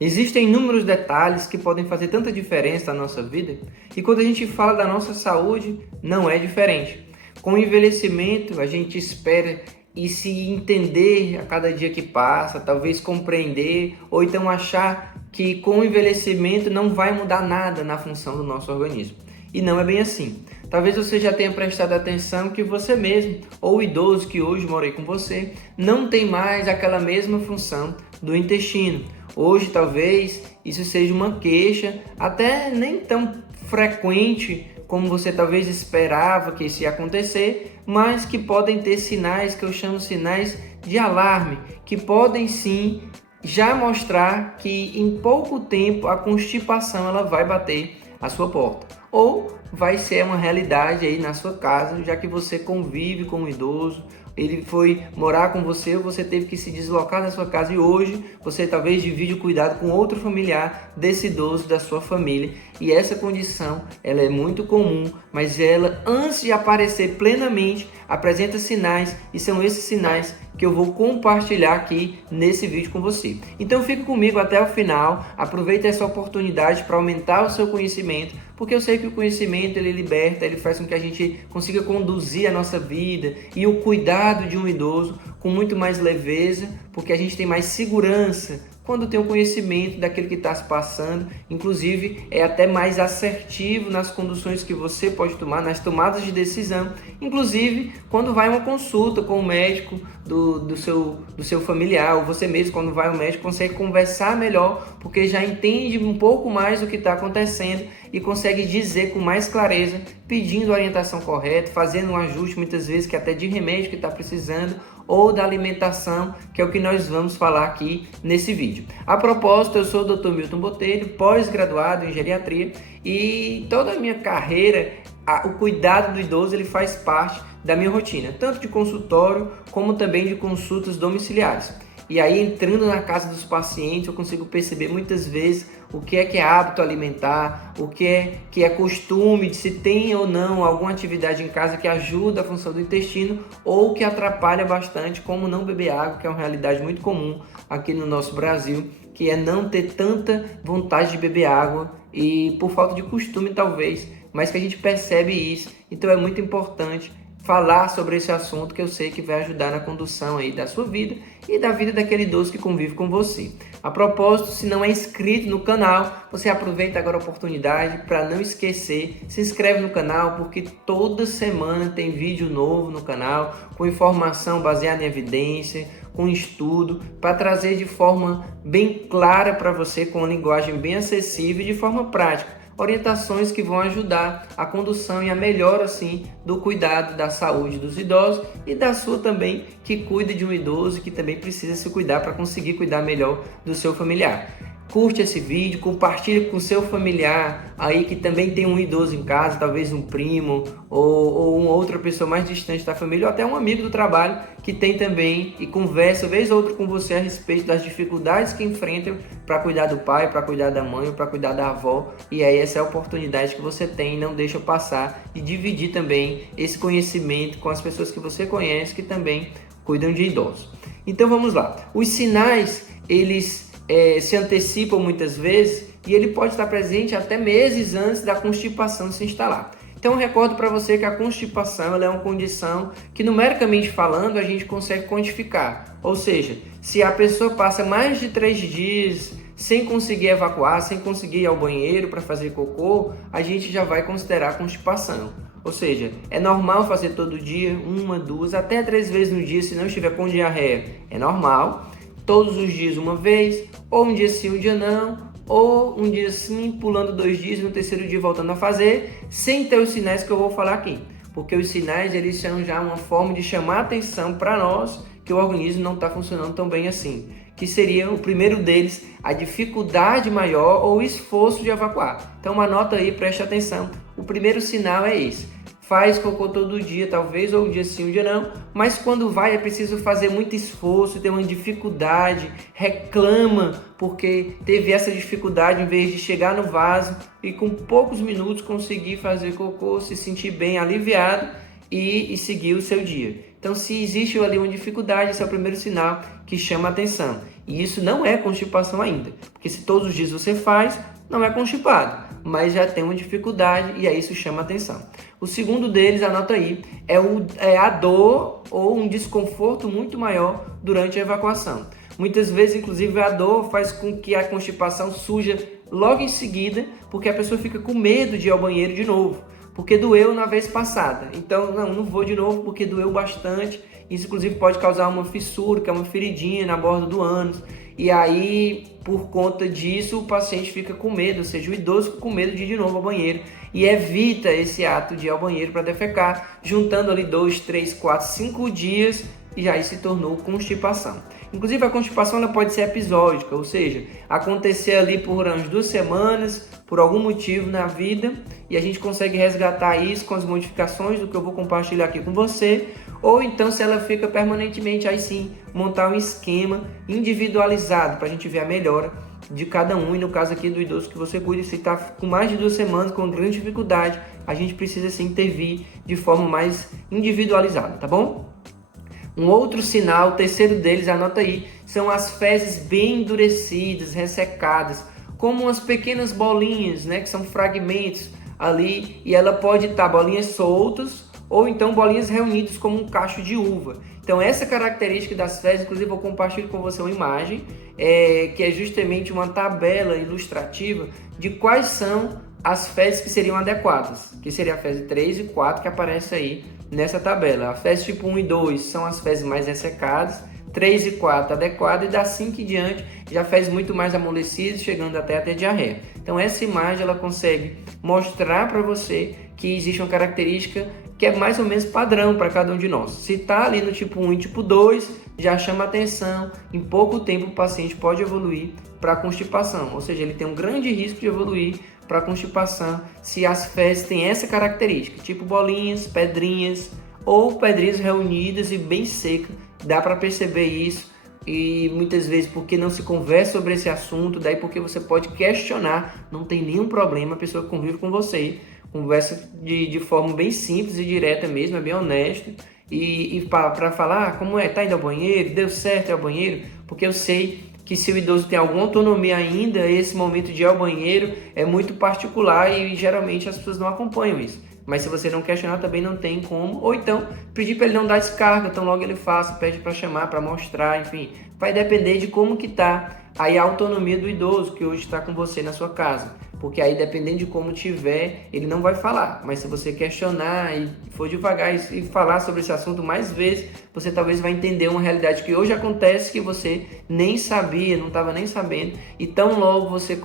Existem inúmeros detalhes que podem fazer tanta diferença na nossa vida e quando a gente fala da nossa saúde, não é diferente. Com o envelhecimento, a gente espera e se entender a cada dia que passa, talvez compreender ou então achar que com o envelhecimento não vai mudar nada na função do nosso organismo. E não é bem assim. Talvez você já tenha prestado atenção que você mesmo, ou o idoso que hoje mora aí com você, não tem mais aquela mesma função do intestino. Hoje talvez isso seja uma queixa, até nem tão frequente como você talvez esperava que isso ia acontecer, mas que podem ter sinais que eu chamo sinais de alarme, que podem sim já mostrar que em pouco tempo a constipação ela vai bater a sua porta. Ou vai ser uma realidade aí na sua casa, já que você convive com um idoso, ele foi morar com você ou você teve que se deslocar da sua casa e hoje você talvez divide o cuidado com outro familiar desse idoso da sua família. E essa condição, ela é muito comum, mas ela, antes de aparecer plenamente, apresenta sinais e são esses sinais que eu vou compartilhar aqui nesse vídeo com você. Então fique comigo até o final, aproveite essa oportunidade para aumentar o seu conhecimento, porque eu sei que o conhecimento ele liberta, ele faz com que a gente consiga conduzir a nossa vida e o cuidado de um idoso com muito mais leveza, porque a gente tem mais segurança quando tem o conhecimento daquilo que está se passando, inclusive é até mais assertivo nas conduções que você pode tomar, nas tomadas de decisão, inclusive quando vai uma consulta com o médico do seu familiar, ou você mesmo quando vai ao médico consegue conversar melhor, porque já entende um pouco mais do que está acontecendo e consegue dizer com mais clareza, pedindo a orientação correta, fazendo um ajuste muitas vezes que até de remédio que está precisando, ou da alimentação, que é o que nós vamos falar aqui nesse vídeo. A propósito, eu sou o Dr. Milton Botelho, pós-graduado em geriatria, e toda a minha carreira, o cuidado do idoso, ele faz parte da minha rotina, tanto de consultório como também de consultas domiciliares. E aí, entrando na casa dos pacientes, eu consigo perceber muitas vezes o que é hábito alimentar, o que é costume, de se tem ou não alguma atividade em casa que ajuda a função do intestino ou que atrapalha bastante, como não beber água, que é uma realidade muito comum aqui no nosso Brasil, que é não ter tanta vontade de beber água e por falta de costume talvez, mas que a gente percebe isso. Então é muito importante falar sobre esse assunto que eu sei que vai ajudar na condução aí da sua vida e da vida daquele idoso que convive com você. A propósito, se não é inscrito no canal, você aproveita agora a oportunidade para não esquecer, se inscreve no canal porque toda semana tem vídeo novo no canal com informação baseada em evidência, com estudo, para trazer de forma bem clara para você, com uma linguagem bem acessível e de forma prática. Orientações que vão ajudar a condução e a melhora assim do cuidado da saúde dos idosos e da sua também, que cuida de um idoso que também precisa se cuidar para conseguir cuidar melhor do seu familiar. Curte esse vídeo, compartilhe com seu familiar aí que também tem um idoso em casa, talvez um primo ou uma outra pessoa mais distante da família ou até um amigo do trabalho que tem também e conversa vez ou outra com você a respeito das dificuldades que enfrentam para cuidar do pai, para cuidar da mãe ou para cuidar da avó. E aí essa é a oportunidade que você tem, não deixa passar, de dividir também esse conhecimento com as pessoas que você conhece que também cuidam de idosos. Então vamos lá. Os sinais, eles se antecipam muitas vezes e ele pode estar presente até meses antes da constipação se instalar. Então eu recordo para você que a constipação ela é uma condição que numericamente falando a gente consegue quantificar. Ou seja, se a pessoa passa mais de 3 dias sem conseguir evacuar, sem conseguir ir ao banheiro para fazer cocô, a gente já vai considerar constipação. Ou seja, é normal fazer todo dia, 1, 2, até 3 vezes no dia se não estiver com diarreia. É normal. Todos os dias uma vez, ou um dia sim, um dia não, ou um dia sim, pulando 2 dias, no terceiro dia voltando a fazer, sem ter os sinais que eu vou falar aqui. Porque os sinais, eles são já uma forma de chamar atenção para nós que o organismo não está funcionando tão bem assim. Que seria o primeiro deles, a dificuldade maior ou o esforço de evacuar. Então anota aí, preste atenção. O primeiro sinal é esse. Faz cocô todo dia, talvez, ou um dia sim, um dia não, mas quando vai é preciso fazer muito esforço, tem uma dificuldade, reclama porque teve essa dificuldade em vez de chegar no vaso e com poucos minutos conseguir fazer cocô, se sentir bem aliviado e seguir o seu dia. Então, se existe ali uma dificuldade, esse é o primeiro sinal que chama a atenção. E isso não é constipação ainda, porque se todos os dias você faz, não é constipado, mas já tem uma dificuldade e aí isso chama atenção. O segundo deles, anota aí, é a dor ou um desconforto muito maior durante a evacuação. Muitas vezes, inclusive, a dor faz com que a constipação surja logo em seguida, porque a pessoa fica com medo de ir ao banheiro de novo, porque doeu na vez passada. Então, não vou de novo porque doeu bastante. Isso, inclusive, pode causar uma fissura, que é uma feridinha na borda do ânus. E aí, por conta disso, o paciente fica com medo, ou seja, o idoso fica com medo de ir de novo ao banheiro e evita esse ato de ir ao banheiro para defecar, juntando ali 2, 3, 4, 5 dias e aí se tornou constipação. Inclusive, a constipação ela pode ser episódica, ou seja, acontecer ali por umas 2 semanas, por algum motivo na vida, e a gente consegue resgatar isso com as modificações do que eu vou compartilhar aqui com você, ou então se ela fica permanentemente, aí sim, montar um esquema individualizado para a gente ver a melhora de cada um, e no caso aqui do idoso que você cuida, se está com mais de 2 semanas, com grande dificuldade, a gente precisa sim intervir de forma mais individualizada, tá bom? Um outro sinal, o terceiro deles, anota aí, são as fezes bem endurecidas, ressecadas, como umas pequenas bolinhas, né, que são fragmentos ali, e ela pode estar bolinhas soltas ou então bolinhas reunidas como um cacho de uva. Então essa característica das fezes, inclusive eu compartilho com você uma imagem, que é justamente uma tabela ilustrativa de quais são as fezes que seriam adequadas, que seria a fezes 3 e 4 que aparece aí nessa tabela. A fezes tipo 1 e 2 são as fezes mais ressecadas, 3 e 4 adequadas, e da 5 em diante já fezes muito mais amolecidas, chegando até a ter diarreia. Então essa imagem ela consegue mostrar para você que existe uma característica que é mais ou menos padrão para cada um de nós. Se está ali no tipo 1 e tipo 2, já chama atenção, em pouco tempo o paciente pode evoluir para constipação, ou seja, ele tem um grande risco de evoluir para constipação se as fezes têm essa característica, tipo bolinhas, pedrinhas ou pedrinhas reunidas e bem secas. Dá para perceber isso, e muitas vezes porque não se conversa sobre esse assunto, daí porque você pode questionar, não tem nenhum problema, a pessoa que convive com você conversa de forma bem simples e direta mesmo, é bem honesto, e para falar como tá indo ao banheiro, deu certo ir ao banheiro, porque eu sei que se o idoso tem alguma autonomia ainda, esse momento de ir ao banheiro é muito particular e geralmente as pessoas não acompanham isso. Mas se você não questionar, também não tem como. Ou então, pedir para ele não dar descarga, então logo ele faça, pede para chamar, para mostrar, enfim. Vai depender de como que está aí a autonomia do idoso que hoje está com você na sua casa. Porque aí, dependendo de como tiver, ele não vai falar. Mas se você questionar e for devagar e falar sobre esse assunto mais vezes, você talvez vai entender uma realidade que hoje acontece que você nem sabia, não estava nem sabendo. E tão logo você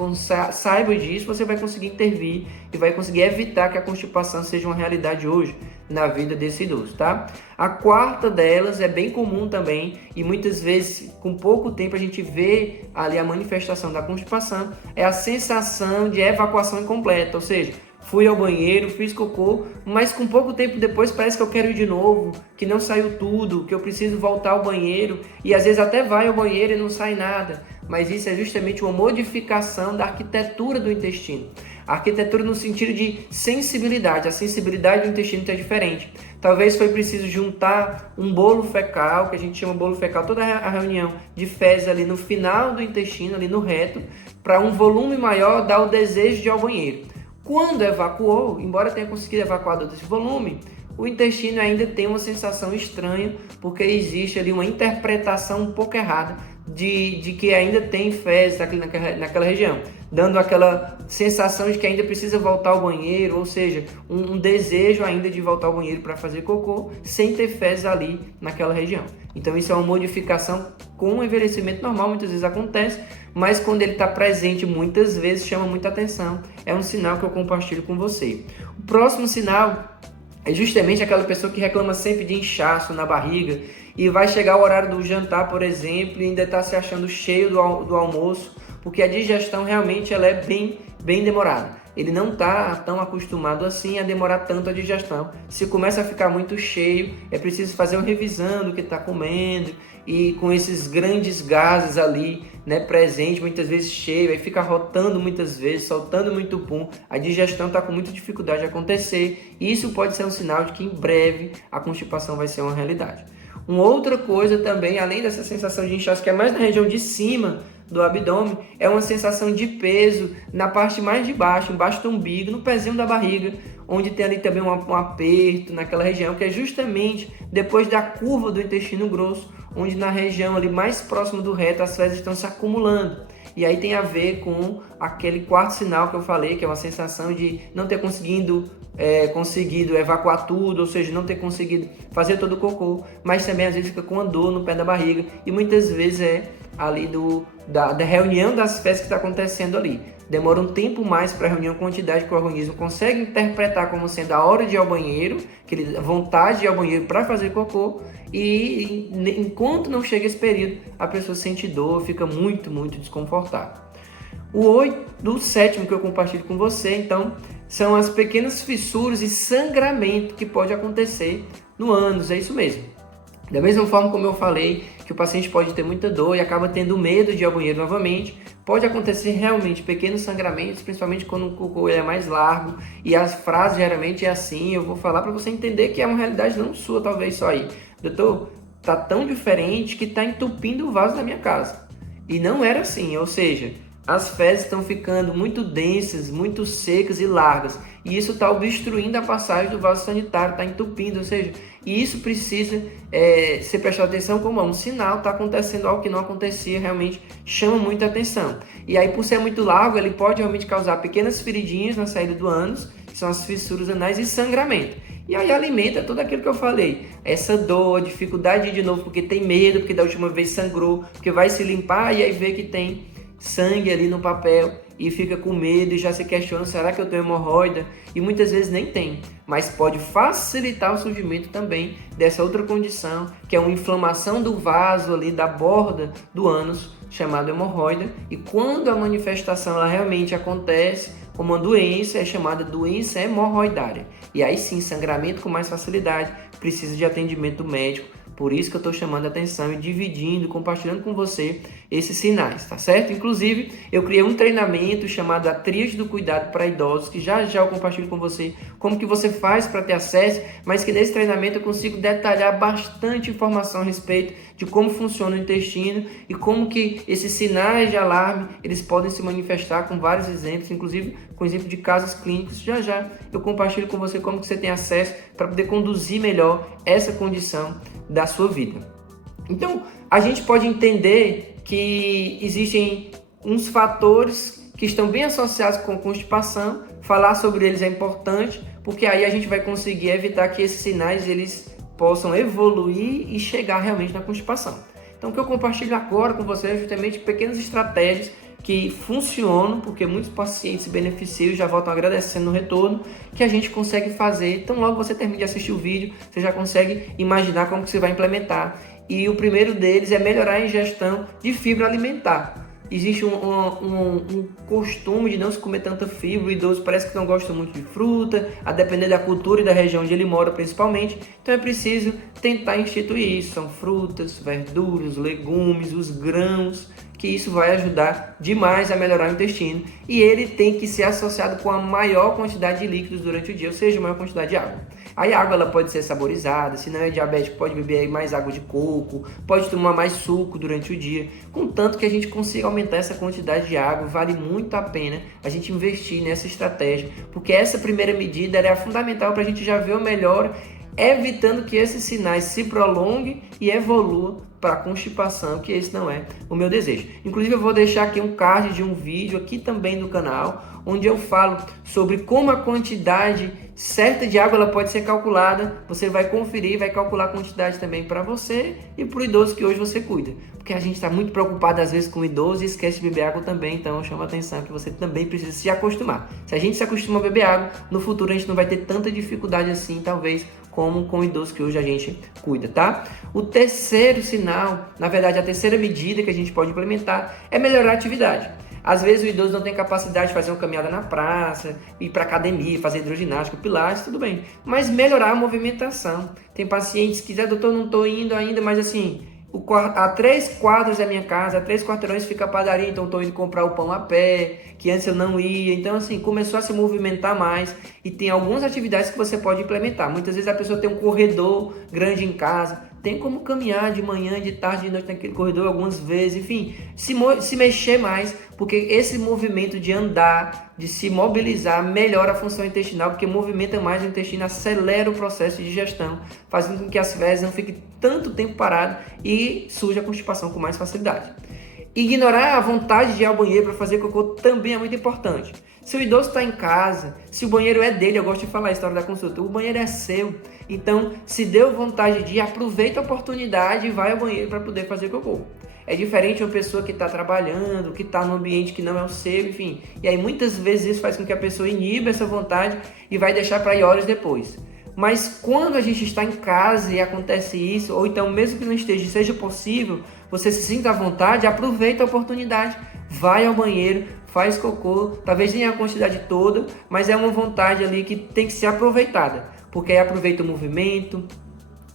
saiba disso, você vai conseguir intervir e vai conseguir evitar que a constipação seja uma realidade hoje na vida desse idoso, tá? A quarta delas é bem comum também e muitas vezes com pouco tempo a gente vê ali a manifestação da constipação, é a sensação de evacuação incompleta, ou seja, fui ao banheiro, fiz cocô, mas com pouco tempo depois parece que eu quero ir de novo, que não saiu tudo, que eu preciso voltar ao banheiro e às vezes até vai ao banheiro e não sai nada, mas isso é justamente uma modificação da arquitetura do intestino. A arquitetura no sentido de sensibilidade, a sensibilidade do intestino é diferente. Talvez foi preciso juntar um bolo fecal, que a gente chama bolo fecal, toda a reunião de fezes ali no final do intestino, ali no reto, para um volume maior dar o desejo de ir ao banheiro. Quando evacuou, embora tenha conseguido evacuar todo esse volume, o intestino ainda tem uma sensação estranha, porque existe ali uma interpretação um pouco errada de que ainda tem fezes naquela região, dando aquela sensação de que ainda precisa voltar ao banheiro, ou seja, um desejo ainda de voltar ao banheiro para fazer cocô, sem ter fezes ali naquela região. Então isso é uma modificação com o envelhecimento normal, muitas vezes acontece, mas quando ele está presente muitas vezes chama muita atenção, é um sinal que eu compartilho com você. O próximo sinal é justamente aquela pessoa que reclama sempre de inchaço na barriga e vai chegar o horário do jantar, por exemplo, e ainda está se achando cheio do almoço, porque a digestão realmente ela é bem demorada. Ele não está tão acostumado assim a demorar tanto a digestão. Se começa a ficar muito cheio, é preciso fazer uma revisão do que está comendo e com esses grandes gases ali, né, presente, muitas vezes cheio, aí fica rotando muitas vezes, soltando muito pum, a digestão está com muita dificuldade de acontecer e isso pode ser um sinal de que em breve a constipação vai ser uma realidade. Uma outra coisa também, além dessa sensação de inchaço, que é mais na região de cima do abdômen, é uma sensação de peso na parte mais de baixo, embaixo do umbigo, no pezinho da barriga, onde tem ali também um aperto naquela região, que é justamente depois da curva do intestino grosso, onde na região ali mais próximo do reto as fezes estão se acumulando. E aí tem a ver com aquele quarto sinal que eu falei, que é uma sensação de não ter conseguido evacuar tudo, ou seja, não ter conseguido fazer todo o cocô, mas também às vezes fica com uma dor no pé da barriga, e muitas vezes é ali da reunião das fezes que está acontecendo ali. Demora um tempo mais para a reunião, quantidade que o organismo consegue interpretar como sendo a hora de ir ao banheiro, a vontade de ir ao banheiro para fazer cocô, e enquanto não chega esse período, a pessoa sente dor, fica muito, muito desconfortável. O sétimo que eu compartilho com você, então, são as pequenas fissuras e sangramento que pode acontecer no ânus, é isso mesmo. Da mesma forma como eu falei que o paciente pode ter muita dor e acaba tendo medo de ir ao banheiro novamente, pode acontecer realmente pequenos sangramentos, principalmente quando o cocô é mais largo, e as frases geralmente é assim, eu vou falar para você entender que é uma realidade não sua, talvez só aí. Doutor, tá tão diferente que tá entupindo o vaso da minha casa. E não era assim, ou seja, as fezes estão ficando muito densas, muito secas e largas, e isso está obstruindo a passagem do vaso sanitário, está entupindo, ou seja, e isso precisa ser prestado atenção como um sinal, está acontecendo algo que não acontecia, realmente chama muita atenção. E aí, por ser muito largo, ele pode realmente causar pequenas feridinhas na saída do ânus, que são as fissuras anais, e sangramento. E aí alimenta tudo aquilo que eu falei, essa dor, a dificuldade de ir de novo porque tem medo, porque da última vez sangrou, porque vai se limpar e aí vê que tem sangue ali no papel e fica com medo e já se questiona, será que eu tenho hemorroida? E muitas vezes nem tem, mas pode facilitar o surgimento também dessa outra condição, que é uma inflamação do vaso ali da borda do ânus, chamada hemorroida, e quando a manifestação ela realmente acontece como uma doença, é chamada doença hemorroidária. E aí sim, sangramento com mais facilidade, precisa de atendimento médico. Por isso que eu estou chamando a atenção e dividindo, compartilhando com você esses sinais, tá certo? Inclusive, eu criei um treinamento chamado A Tríade do Cuidado para Idosos, que já eu compartilho com você como que você faz para ter acesso, mas que nesse treinamento eu consigo detalhar bastante informação a respeito de como funciona o intestino e como que esses sinais de alarme, eles podem se manifestar com vários exemplos, inclusive com exemplo de casos clínicos. Já eu compartilho com você como que você tem acesso para poder conduzir melhor essa condição da sua vida. Então, a gente pode entender que existem uns fatores que estão bem associados com constipação. Falar sobre eles é importante, porque aí a gente vai conseguir evitar que esses sinais eles possam evoluir e chegar realmente na constipação. Então, o que eu compartilho agora com você é justamente pequenas estratégias que funcionam, porque muitos pacientes se beneficiam e já voltam agradecendo no retorno, que a gente consegue fazer. Então, logo você termina de assistir o vídeo, você já consegue imaginar como que você vai implementar. E o primeiro deles é melhorar a ingestão de fibra alimentar. Existe um costume de não se comer tanta fibra, o idoso parece que não gosta muito de fruta, a depender da cultura e da região onde ele mora principalmente, então é preciso tentar instituir isso, são frutas, verduras, legumes, os grãos, que isso vai ajudar demais a melhorar o intestino, e ele tem que ser associado com a maior quantidade de líquidos durante o dia, ou seja, a maior quantidade de água. Aí a água ela pode ser saborizada, se não é diabético pode beber mais água de coco, pode tomar mais suco durante o dia, contanto que a gente consiga aumentar essa quantidade de água. Vale muito a pena a gente investir nessa estratégia, porque essa primeira medida é fundamental para a gente já ver o melhor, evitando que esses sinais se prolonguem e evoluam para a constipação, que esse não é o meu desejo. Inclusive eu vou deixar aqui um card de um vídeo aqui também no canal, onde eu falo sobre como a quantidade certa de água ela pode ser calculada. Você vai conferir, vai calcular a quantidade também para você e para o idoso que hoje você cuida. Porque a gente está muito preocupado às vezes com o idoso e esquece de beber água também, então eu chamo a atenção que você também precisa se acostumar. Se a gente se acostuma a beber água, no futuro a gente não vai ter tanta dificuldade assim, talvez, como com o idoso que hoje a gente cuida, tá? O terceiro sinal, na verdade a terceira medida que a gente pode implementar é melhorar a atividade. Às vezes o idoso não tem capacidade de fazer uma caminhada na praça, ir para academia, fazer hidroginástica, pilates, tudo bem. Mas melhorar a movimentação. Tem pacientes que dizem, doutor, não estou indo ainda, mas assim, a 3 quadras da minha casa, a 3 quarteirões fica a padaria, então estou indo comprar o pão a pé, que antes eu não ia. Então assim, começou a se movimentar mais e tem algumas atividades que você pode implementar. Muitas vezes a pessoa tem um corredor grande em casa, tem como caminhar de manhã, de tarde, de noite naquele corredor algumas vezes, enfim, se mexer mais, porque esse movimento de andar, de se mobilizar, melhora a função intestinal, porque movimenta mais o intestino, acelera o processo de digestão, fazendo com que as fezes não fiquem tanto tempo paradas e surja a constipação com mais facilidade. Ignorar a vontade de ir ao banheiro para fazer cocô também é muito importante. Se o idoso está em casa, se o banheiro é dele, eu gosto de falar a história da consulta, o banheiro é seu. Então, se deu vontade de ir, aproveita a oportunidade e vai ao banheiro para poder fazer cocô. É diferente de uma pessoa que está trabalhando, que está num ambiente que não é o seu, enfim. E aí muitas vezes isso faz com que a pessoa iniba essa vontade e vai deixar para ir horas depois. Mas quando a gente está em casa e acontece isso, ou então mesmo que não esteja, seja possível, você se sinta à vontade, aproveita a oportunidade, vai ao banheiro, faz cocô, talvez nem a quantidade toda, mas é uma vontade ali que tem que ser aproveitada, porque aí aproveita o movimento,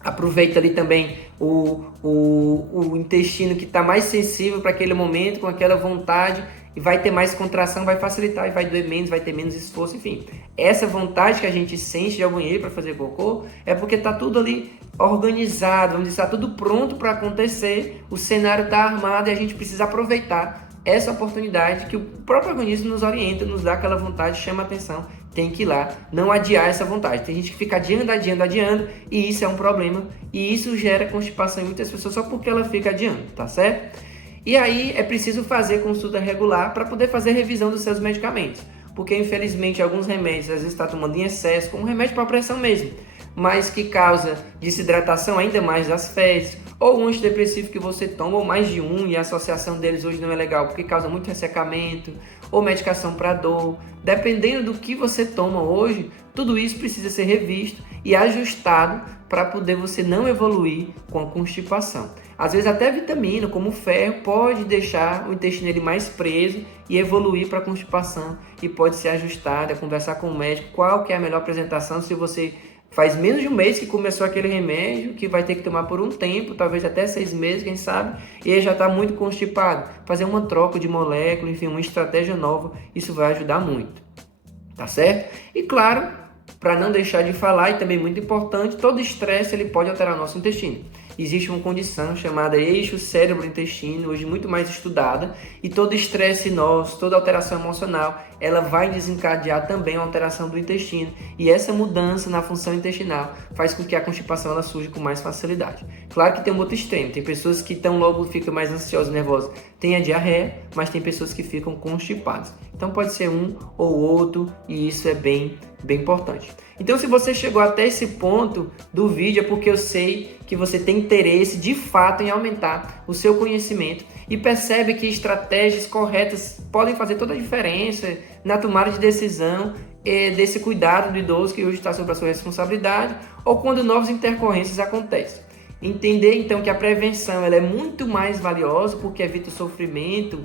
aproveita ali também o intestino que está mais sensível para aquele momento, com aquela vontade, e vai ter mais contração, vai facilitar, e vai doer menos, vai ter menos esforço, enfim. Essa vontade que a gente sente de ir ao banheiro para fazer cocô é porque está tudo ali organizado, vamos dizer, está tudo pronto para acontecer, o cenário está armado e a gente precisa aproveitar essa oportunidade que o próprio organismo nos orienta, nos dá aquela vontade, chama a atenção, tem que ir lá, não adiar essa vontade. Tem gente que fica adiando, e isso é um problema, e isso gera constipação em muitas pessoas só porque ela fica adiando, tá certo? E aí é preciso fazer consulta regular para poder fazer revisão dos seus medicamentos, porque infelizmente alguns remédios às vezes está tomando em excesso, como remédio para pressão mesmo, mas que causa desidratação ainda mais das fezes, ou um antidepressivo que você toma, ou mais de um, e a associação deles hoje não é legal, porque causa muito ressecamento, ou medicação para dor. Dependendo do que você toma hoje, tudo isso precisa ser revisto e ajustado para poder você não evoluir com a constipação. Às vezes até vitamina, como o ferro, pode deixar o intestino ele mais preso e evoluir para a constipação, e pode ser ajustado, conversar com o médico qual que é a melhor apresentação. Se você faz menos de um mês que começou aquele remédio, que vai ter que tomar por um tempo, talvez até 6 meses, quem sabe, e ele já está muito constipado, fazer uma troca de molécula, enfim, uma estratégia nova, isso vai ajudar muito, tá certo? E claro, para não deixar de falar, e também muito importante, todo estresse ele pode alterar o nosso intestino. Existe uma condição chamada eixo cérebro-intestino, hoje muito mais estudada, e todo estresse nosso, toda alteração emocional, ela vai desencadear também a alteração do intestino, e essa mudança na função intestinal faz com que a constipação ela surja com mais facilidade. Claro que tem um outro extremo, tem pessoas que logo ficam mais ansiosas e nervosas, tem a diarreia, mas tem pessoas que ficam constipadas. Então pode ser um ou outro, e isso é bem importante. Então, se você chegou até esse ponto do vídeo, é porque eu sei que você tem interesse de fato em aumentar o seu conhecimento e percebe que estratégias corretas podem fazer toda a diferença na tomada de decisão desse cuidado do idoso que hoje está sob a sua responsabilidade, ou quando novas intercorrências acontecem. Entender então que a prevenção ela é muito mais valiosa porque evita o sofrimento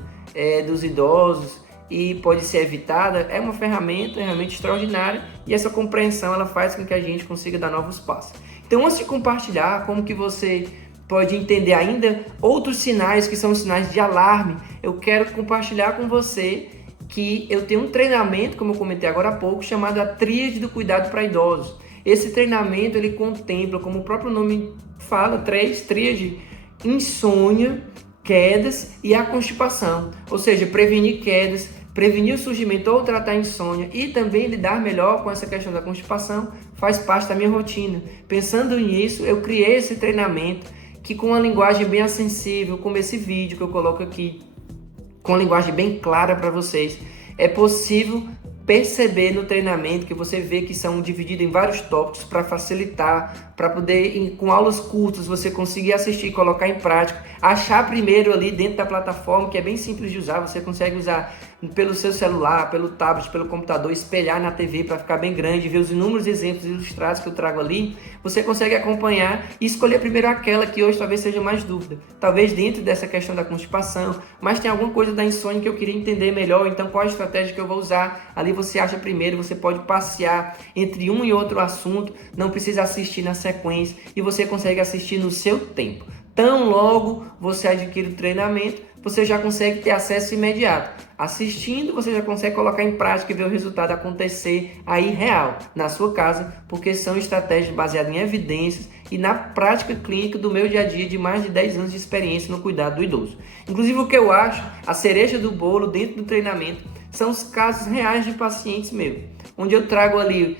dos idosos e pode ser evitada, é uma ferramenta realmente extraordinária, e essa compreensão ela faz com que a gente consiga dar novos passos. Então, antes de compartilhar como que você pode entender ainda outros sinais que são sinais de alarme, eu quero compartilhar com você que eu tenho um treinamento, como eu comentei agora há pouco, chamado a Tríade do Cuidado para Idosos. Esse treinamento ele contempla, como o próprio nome fala, 3 tríades: insônia, quedas e a constipação, ou seja, prevenir quedas, prevenir o surgimento ou tratar a insônia e também lidar melhor com essa questão da constipação faz parte da minha rotina. Pensando nisso, eu criei esse treinamento que, com uma linguagem bem acessível, como esse vídeo que eu coloco aqui, com uma linguagem bem clara para vocês, é possível perceber no treinamento que você vê que são divididos em vários tópicos para facilitar, para poder, com aulas curtas, você conseguir assistir e colocar em prática, achar primeiro ali dentro da plataforma, que é bem simples de usar, você consegue usar pelo seu celular, pelo tablet, pelo computador, espelhar na TV para ficar bem grande, ver os inúmeros exemplos ilustrados que eu trago ali, você consegue acompanhar e escolher primeiro aquela que hoje talvez seja mais dúvida, talvez dentro dessa questão da constipação, mas tem alguma coisa da insônia que eu queria entender melhor, então qual a estratégia que eu vou usar, ali você acha primeiro, você pode passear entre um e outro assunto, não precisa assistir na sequência e você consegue assistir no seu tempo. Tão logo você adquire o treinamento, você já consegue ter acesso imediato. Assistindo, você já consegue colocar em prática e ver o resultado acontecer aí real, na sua casa, porque são estratégias baseadas em evidências e na prática clínica do meu dia a dia de mais de 10 anos de experiência no cuidado do idoso. Inclusive, o que eu acho, a cereja do bolo dentro do treinamento, são os casos reais de pacientes meus, onde eu trago ali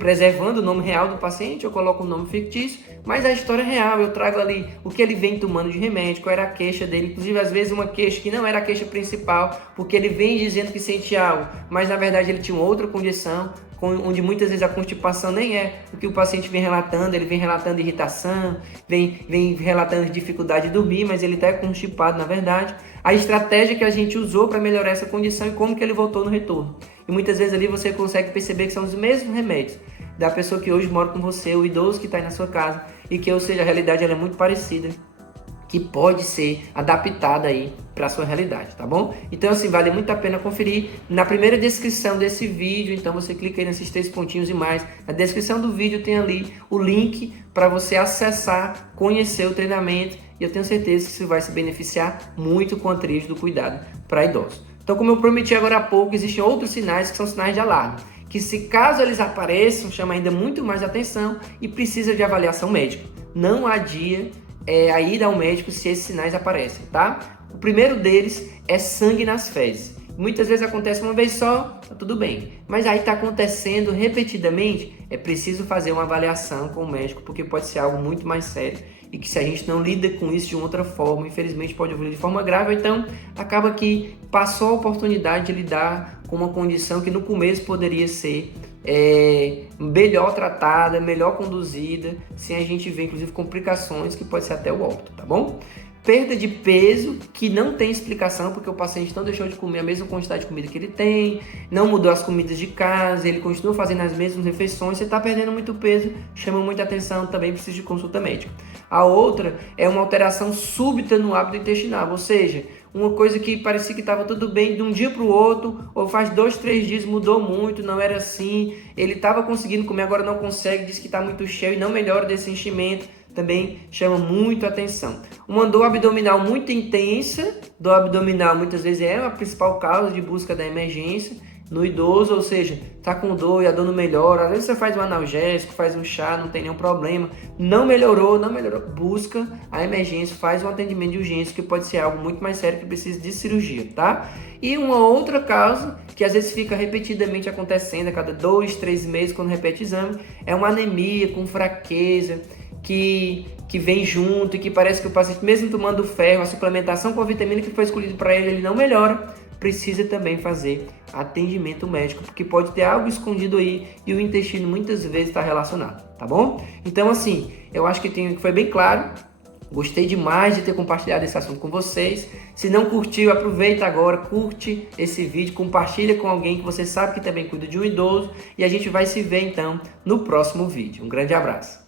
preservando o nome real do paciente, eu coloco o nome fictício, mas a história é real, eu trago ali o que ele vem tomando de remédio, qual era a queixa dele, inclusive às vezes uma queixa que não era a queixa principal, porque ele vem dizendo que sente algo, mas na verdade ele tinha outra condição, onde muitas vezes a constipação nem é o que o paciente vem relatando, ele vem relatando irritação, vem relatando dificuldade de dormir, mas ele está constipado na verdade. A estratégia que a gente usou para melhorar essa condição e como que ele voltou no retorno. E muitas vezes ali você consegue perceber que são os mesmos remédios da pessoa que hoje mora com você, o idoso que está aí na sua casa, e que, ou seja, a realidade ela é muito parecida, que pode ser adaptada aí para a sua realidade, tá bom? Então, assim, vale muito a pena conferir. Na primeira descrição desse vídeo, então você clica aí nesses 3 pontinhos e mais. Na descrição do vídeo tem ali o link para você acessar, conhecer o treinamento, e eu tenho certeza que você vai se beneficiar muito com a trilha do cuidado para idosos. Então, como eu prometi agora há pouco, existem outros sinais que são sinais de alarme, que se caso eles apareçam, chama ainda muito mais atenção e precisa de avaliação médica. Não adia a ida ao médico se esses sinais aparecem, tá? O primeiro deles é sangue nas fezes. Muitas vezes acontece uma vez só, tá tudo bem. Mas aí tá acontecendo repetidamente, é preciso fazer uma avaliação com o médico, porque pode ser algo muito mais sério e que se a gente não lida com isso de outra forma, infelizmente pode evoluir de forma grave, então acaba que passou a oportunidade de lidar com uma condição que no começo poderia ser melhor tratada, melhor conduzida, sem a gente ver inclusive complicações que pode ser até o óbito, tá bom? Perda de peso que não tem explicação, porque o paciente não deixou de comer a mesma quantidade de comida que ele tem, não mudou as comidas de casa, ele continua fazendo as mesmas refeições, você está perdendo muito peso, chama muita atenção, também precisa de consulta médica. A outra é uma alteração súbita no hábito intestinal, ou seja, uma coisa que parecia que estava tudo bem de um dia para o outro, ou faz 2, 3 dias mudou muito, não era assim, ele estava conseguindo comer, agora não consegue, diz que está muito cheio e não melhora desse enchimento, também chama muito atenção. Uma dor abdominal muito intensa, dor abdominal muitas vezes é a principal causa de busca da emergência no idoso, ou seja, tá com dor e a dor não melhora, às vezes você faz um analgésico, faz um chá, não tem nenhum problema, não melhorou, busca a emergência, faz um atendimento de urgência, que pode ser algo muito mais sério que precisa de cirurgia, tá? E uma outra causa, que às vezes fica repetidamente acontecendo a cada 2, 3 meses, quando repete o exame, é uma anemia com fraqueza, que vem junto e que parece que o paciente, mesmo tomando ferro, a suplementação com a vitamina que foi escolhida para ele, ele não melhora, precisa também fazer atendimento médico, porque pode ter algo escondido aí e o intestino muitas vezes está relacionado, tá bom? Então, assim, eu acho que foi bem claro. Gostei demais de ter compartilhado esse assunto com vocês. Se não curtiu, aproveita agora, curte esse vídeo, compartilha com alguém que você sabe que também cuida de um idoso e a gente vai se ver então no próximo vídeo. Um grande abraço.